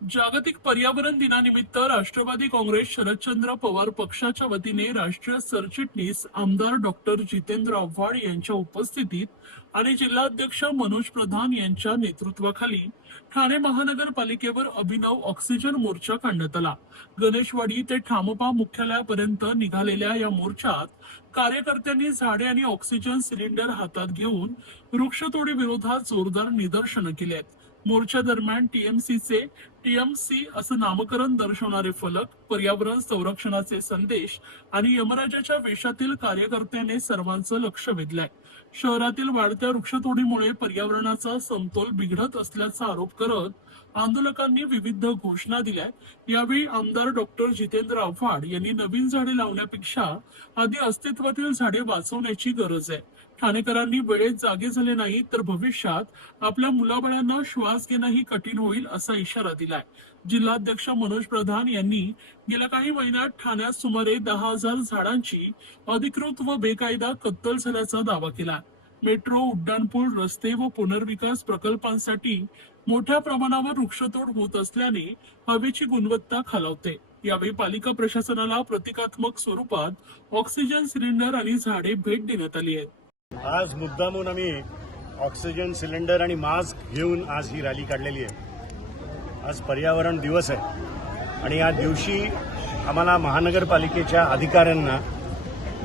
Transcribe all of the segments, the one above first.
जागतिक पर्यावरण दिनानिमित्त राष्ट्रवादी काँग्रेस शरदचंद्र पवार पक्षाच्या वतीने राष्ट्रीय सरचिटणीस आमदार डॉक्टर जितेंद्र आव्हाड यांच्या उपस्थितीत आणि जिल्हाध्यक्ष मनोज प्रधान यांच्या नेतृत्वाखाली ठाणे महानगरपालिकेवर अभिनव ऑक्सिजन मोर्चा काढण्यात आला। गणेशवाडी ते ठामपा मुख्यालयापर्यंत निघालेल्या या मोर्चात कार्यकर्त्यांनी झाडे आणि ऑक्सिजन सिलेंडर हातात घेऊन वृक्षतोडी विरोधात जोरदार निदर्शनं केली आहेत। मोर्चा दरम्यान टीएमसीचे टीएमसी असं नामकरण दर्शवणारे फलक, पर्यावरण संरक्षणाचे संदेश आणि यमराजाच्या वेशातील कार्यकर्त्याने सर्वांचं लक्ष वेधलंय। शहरातील वाढत्या वृक्षतोडीमुळे पर्यावरणाचा समतोल बिघडत असल्याचा आरोप करत आंदोलकांनी विविध घोषणा दिल्या। यावेळी आमदार डॉक्टर जितेंद्र आव्हाड यांनी नवीन झाडे लावण्यापेक्षा आधी अस्तित्वातील झाडे वाचवण्याची गरज आहे। ठाणेकरांनी वेळेत जागे झाले नाही तर भविष्यात आपल्या मुलाबाळांना श्वास घेणंही कठीण होईल असा इशारा दिलाय। जिल्हाध्यक्ष मनोज प्रधान यांनी गेल्या काही महिन्यात ठाण्यात सुमारे 10,000 झाडांची अधिकृत व बेकायदा कत्तल झाल्याचा दावा केला। मेट्रो, उड्डाणपूल, रस्ते व पुनर्विकास प्रकल्पांसाठी मोठ्या प्रमाणावर वृक्षतोड होत असल्याने हवेची गुणवत्ता खालावते। यावेळी पालिका प्रशासनाला प्रतिकात्मक स्वरूपात ऑक्सिजन सिलेंडर आणि झाडे भेट देण्यात आली आहेत। आज मुद्दामून आम्ही ऑक्सिजन सिलेंडर आणि मास्क घेऊन आज ही रॅली काढलेली आहे। आज पर्यावरण दिवस आहे आणि या दिवशी आम्हाला महानगरपालिकेच्या अधिकाऱ्यांना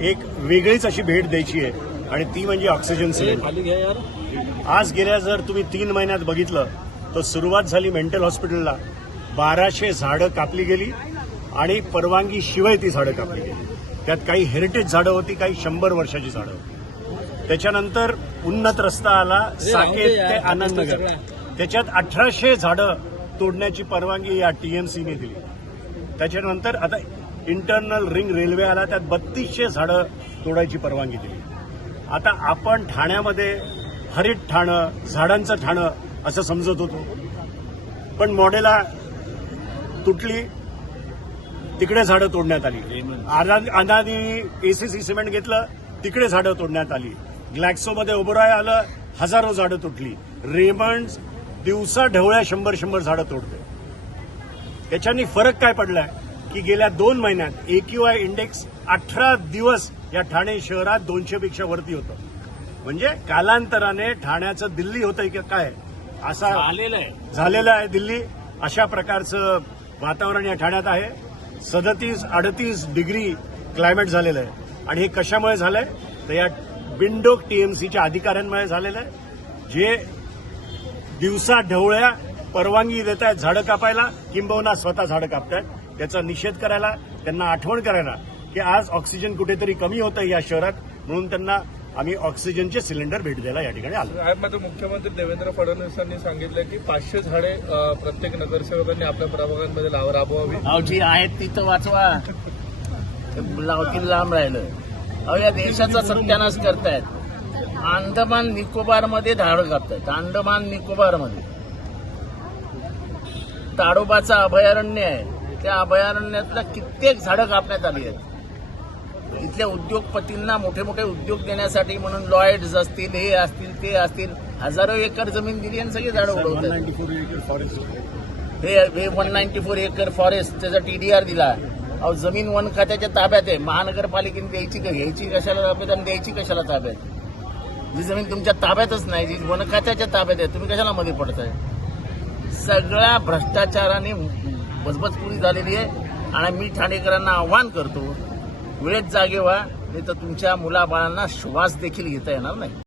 एक वेगळीच अशी भेट द्यायची आहे आणि ती म्हणजे ऑक्सिजन सिलेंडर। आज गेल्या जर तुम्ही 3 महिन्यात बघितलं तर सुरुवात झाली मेंटल हॉस्पिटलला 1200 झाडं कापली गेली आणि परवानगी शिवाय ती झाडं कापली गेली। त्यात काही हेरिटेज झाडं होती, काही 100 वर्षाची झाडं होती। त्याच्यानंतर उन्नत रस्ता आला साकेत ते आनंदनगर, त्याच्यात 1800 झाडं तोडण्याची परवानगी या टीएमसीने दिली। त्याच्यानंतर आता इंटरनल रिंग रेल्वे आला, त्यात 3200 झाडं तोडायची परवानगी दिली। आता आपण ठाण्यामध्ये हरित ठाणं, झाडांचं ठाणं असं समजत होतो, पण मॉडेला तुटली, तिकडे झाडं तोडण्यात आली। अदानी एसीसी सिमेंट घेतलं, तिकडे झाडं तोडण्यात आली। ग्लॅक्सोमध्ये ओबरॉय आलं, हजारो झाडं तुटली। रेमंड दिवसा ढवळ्या 100 झाडं तोडते। याच्यानी फरक काय पडलाय की गेल्या 2 महिन्यात AQI इंडेक्स 18 दिवस या ठाणे शहरात 200 पेक्षा वरती होतं। म्हणजे कालांतराने ठाण्याचं दिल्ली होतंय की काय असा झालेलं आहे दिल्ली। अशा प्रकारचं वातावरण या ठाण्यात आहे। 37-38 डिग्री क्लायमेट झालेलं आहे आणि हे कशामुळे झालंय तर या बिनडोक टीएमसीच्या अधिकाऱ्यांमुळे झालेलं आहे, जे दिवसा ढवळ्या परवानगी देत आहेत झाडं कापायला, किंबहुना स्वतः झाडं कापतायत। त्याचा निषेध करायला, त्यांना आठवण करायला की आज ऑक्सिजन कुठेतरी कमी होतं या शहरात, म्हणून त्यांना आम्ही ऑक्सिजनचे सिलेंडर भेट द्यायला या ठिकाणी आलो। साहेब, मुख्यमंत्री देवेंद्र फडणवीसांनी सांगितलं की 500 झाडे प्रत्येक नगरसेवकांनी आपल्या प्रभागांमध्ये राबवावी। जी आहेत ती तर वाचवा, लावतील लांब राहिलं। अहो, या देशाचा सत्यानाश करतायत। अंदमान निकोबारमध्ये झाडं कापतायत। अंदमान निकोबारमध्ये ताडोबाचं अभयारण्य आहे, त्या अभयारण्यातल्या कित्येक झाडं कापण्यात आली आहेत। इथल्या उद्योगपतींना मोठे मोठे उद्योग देण्यासाठी म्हणून लॉयड्स असतील, हे असतील, ते असतील, हजारो एकर जमीन दिली आणि सगळी झाडं उडवतात। 194 एकर फॉरेस्ट हे 194 एकर फॉरेस्ट त्याचा TDR दिला। अहो, जमीन वन खात्याच्या ताब्यात आहे। महानगरपालिकेने द्यायची का, घ्यायची कशाला ताब्यात आणि द्यायची कशाला ताब्यात? जी जमीन तुमच्या ताब्यातच नाही, जी वन खात्याच्या ताब्यात आहे, तुम्ही कशाला मध्ये पडताय? सगळ्या भ्रष्टाचाराने बजबजपुरी झालेली आहे आणि मी ठाणेकरांना आव्हान करतो, वेळेत जागे व्हा, नाही तर तुमच्या मुलाबाळांना श्वास देखील घेता येणार नाही।